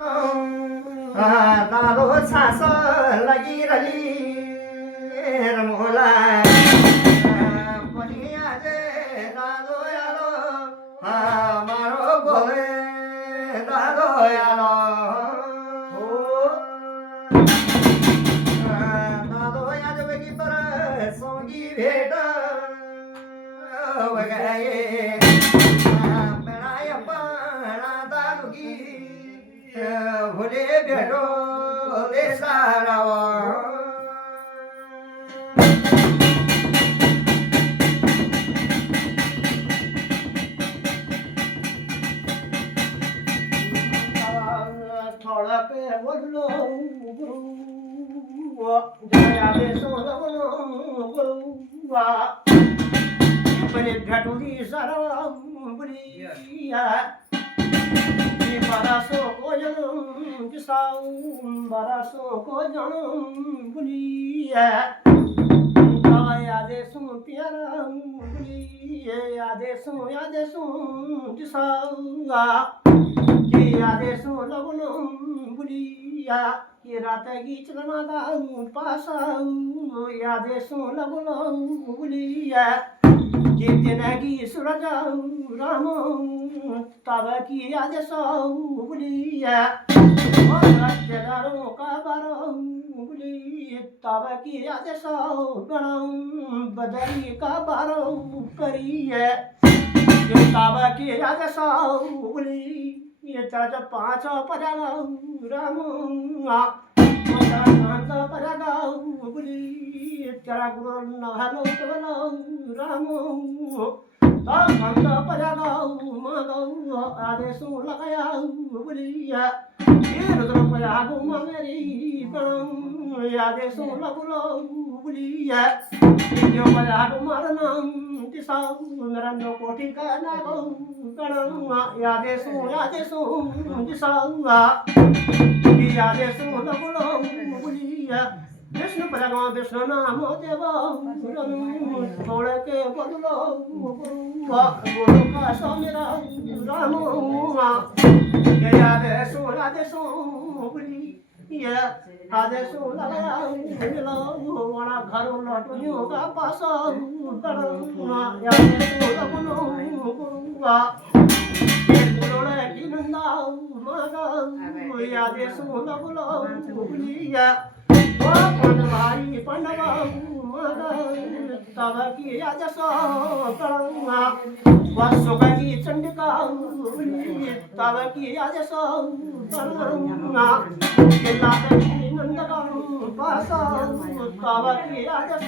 तारो छास लागिरहली रमोला पनि आज दादो यालो मारो गोले दादो यालो दादो याद बेगी तर सोगी भेट वगाए पेणाय पणा दादुगी भोले भेटो देसारावा थोड़ा पे बोलो जया बे सोलो गुरुवा परे भेटुली सारा बुलिया बरसों को जन्म किसाऊ बरसों को जन्म बुलिया यादें सुन प्यारा बुलिया यादें सुन किसाऊगा कि यादें सुन लगनो बुलिया कि रात की चलना था पासाऊ यादें सुन लगनो बुलिया जितना की सूरज राम तब की याद बुलिया और राज्यदारों का बुली तब की याद बदली का बारो करिए तब की याद बुली ये चाचा पाँच परागा राम परागा बुली तेरा गुरु नहलो राम तब परागाऊ मागाऊ आदेशों लगायाऊ बुलिया ये रुद्र परागो मेरी प्रणम आदेशों लगुलाऊ बुलिया ये परागो मरनाम दिशाऊ मेरा नो कोठी का नागो प्रणम आदेशों दिशाऊ आदेशों लगुलाऊ बुलिया विष्णु परागो विष्णु नाम देवा थोड़े के बदलो गुरु का सौमेरा राम आदेशों बुली आदेशों लगाया मिलो वाला घर लौटूं का पास आदेशों लगनो गुरुआ गुरुड़े की नंदा मागा आदेशों लगलो बुलिया भाई पंडवा तब की आदेश करूँगा वर्षों की चंडिका तब की आदेश करूँगा नंदगा पास तब की आदेश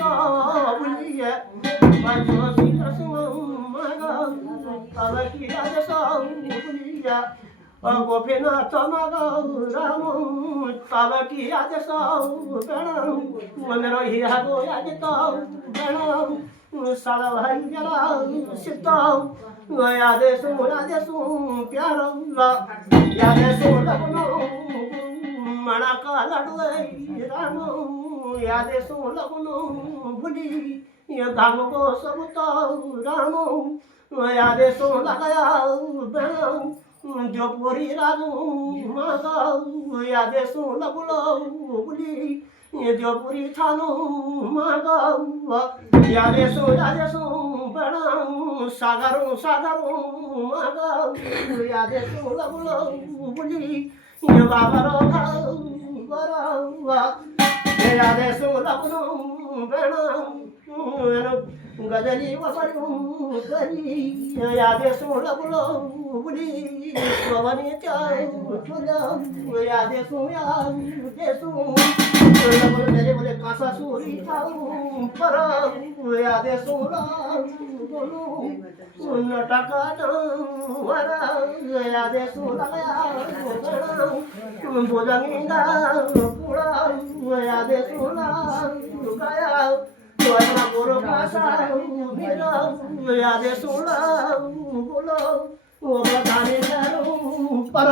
बुलिए तब की आदेश बुलिए गोपीनाथ राम तब की आदेश मेरो हिया गो याद सारा भाई जरा सीताऊ आदेशों प्यार आदेशों लगनो मना का लड़ुए राम आदेशों लगनो भूली ये गाँव को सब राम आदेशों लगाया जो पूरी राजू मागाऊ आदेशों लगलो बुली जो पूरी थानो मागाऊ आदेशों बनाऊ सागरों मागाऊ आदेशों लगलो बुली ये बाबरो खाऊ आदेशों लगनो बनाऊ गजली वसरू करी आदेशों लगलो बुली पवनी चाऊ आदेशों मेरे बोले कासा सूरी खाऊ पर आदेशों बोलू नटका आदेशों लगाया बोलंगा पूरा आदेशों लगाया गुरु भाषा आदेशों बोलो पर